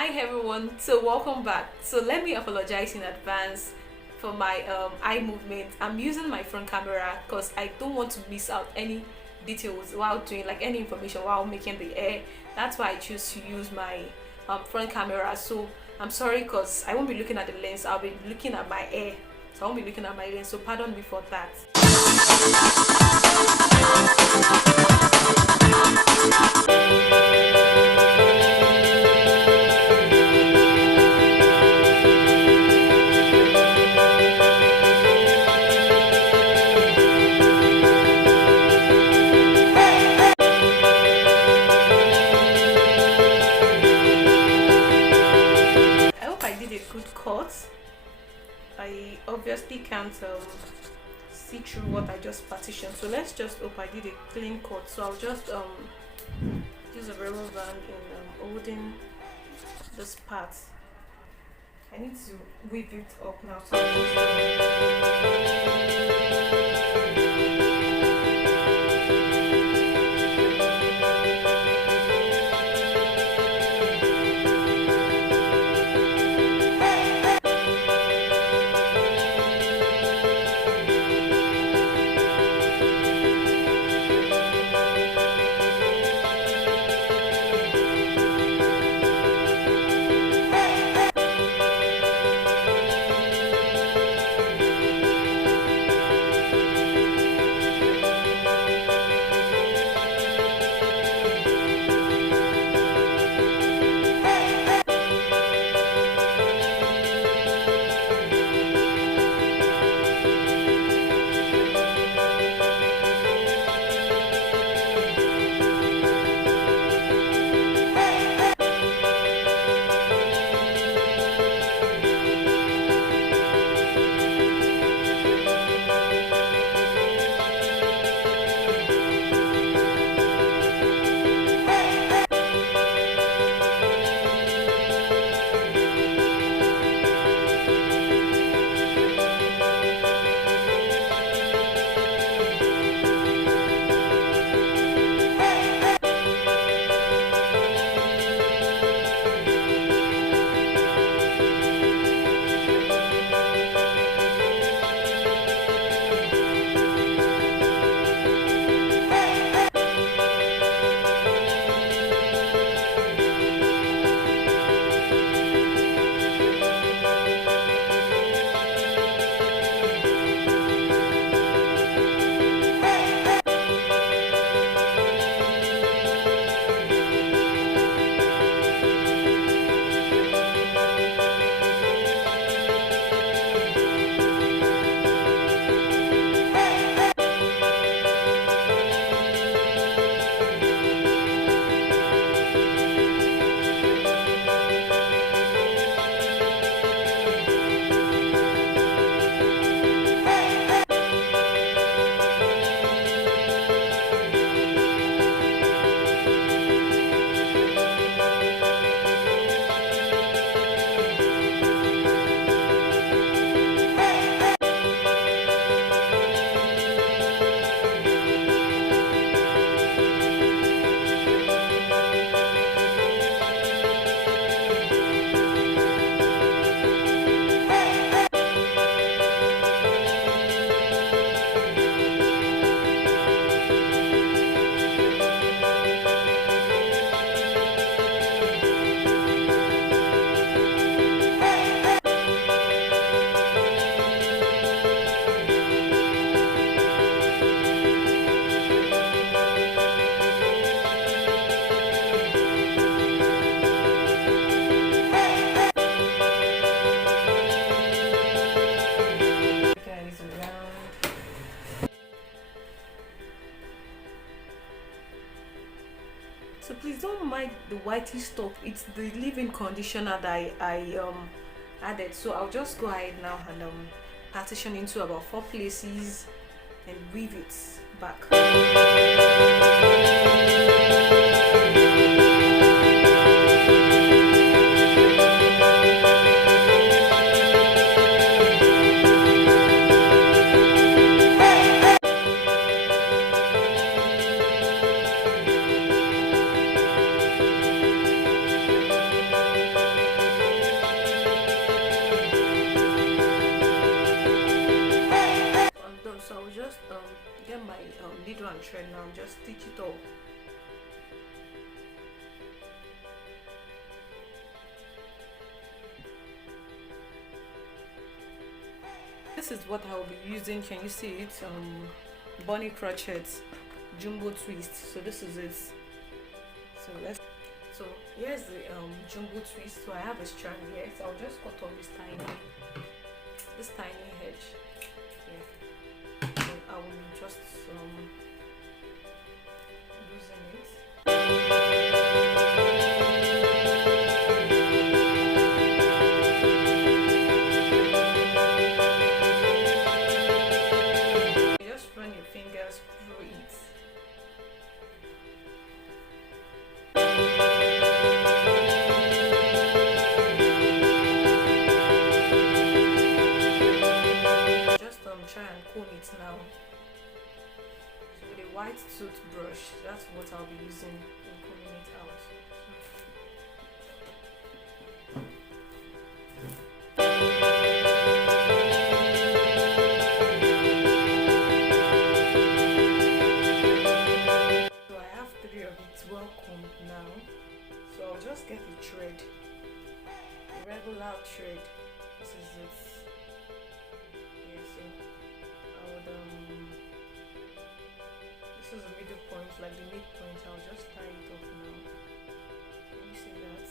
Hi everyone, so welcome back. So let me apologize in advance for my eye movement. I'm using my front camera because I don't want to miss out any details while doing like any information while making the hair. That's why I choose to use my front camera. So I'm sorry because I won't be looking at the lens, I'll be looking at my hair. So I won't be looking at my lens, so pardon me for that. I hope I did a good cut. I obviously can't see through what I just partitioned, so let's just hope I did a clean cut. So I'll just use a rubber band in holding this part. I need to whip it up now, so I'll so please don't mind the whitey stuff. It's the leave-in conditioner that I added. So I'll just go ahead now and partition into about 4 places and weave it back. thread now, just stitch it up. This is what I will be using. Can you see it? Bunny crochet jumbo twist. So this is it. So here's the jumbo twist. So I have a strand here, so I'll just cut off this tiny edge. Yeah, so I will just loosen it. Just run your fingers through it. Try and comb it now. So with a white toothbrush, that's what I'll be using in combing it out. So I have 3 of it well combed now. So I'll just get a thread, a regular thread. This is it. This is the middle point, like the midpoint. I'll just tie it up now. Can you see that?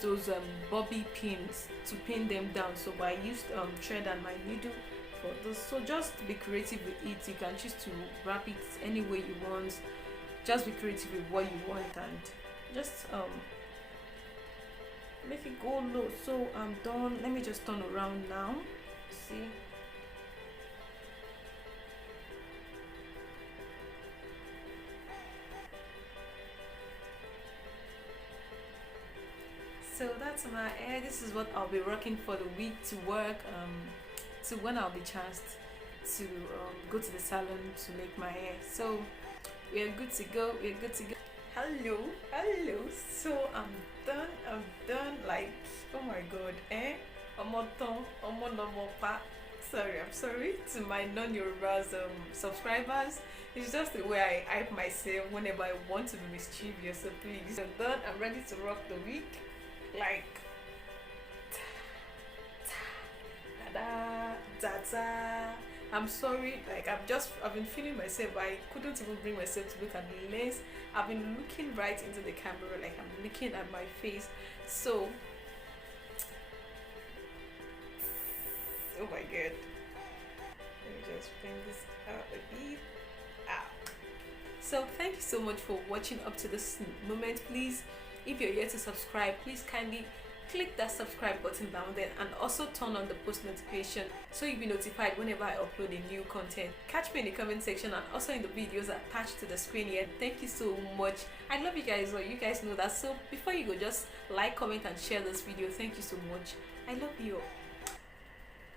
those bobby pins to pin them down, so I used thread and my needle for this. So just be creative with it. You can choose to wrap it any way you want. Just be creative with what you want and just make it go low. So I'm done. Let me just turn around now. See, so that's my hair. This is what I'll be rocking for the week to work, to when I'll be chanced to go to the salon to make my hair. So we're good to go. We're good to go. Hello, hello. So I'm done. Like, oh my god, I'm sorry to my non-Yorubas subscribers. It's just the way I hype myself whenever I want to be mischievous. So please, I'm done. I'm ready to rock the week. Like, da da da. I'm sorry, like I've been feeling myself. I couldn't even bring myself to look at the lens. I've been looking right into the camera, like I'm looking at my face. So, oh my god. Let me just bring this out a bit. So thank you so much for watching up to this moment. Please, if you're here to subscribe, please kindly click that subscribe button down there and also turn on the post notification so you'll be notified whenever I upload a new content. Catch me in the comment section and also in the videos attached to the screen here. Thank you so much. I love you guys, or you guys know that. So before you go, just like, comment and share this video. Thank you so much. I love you all.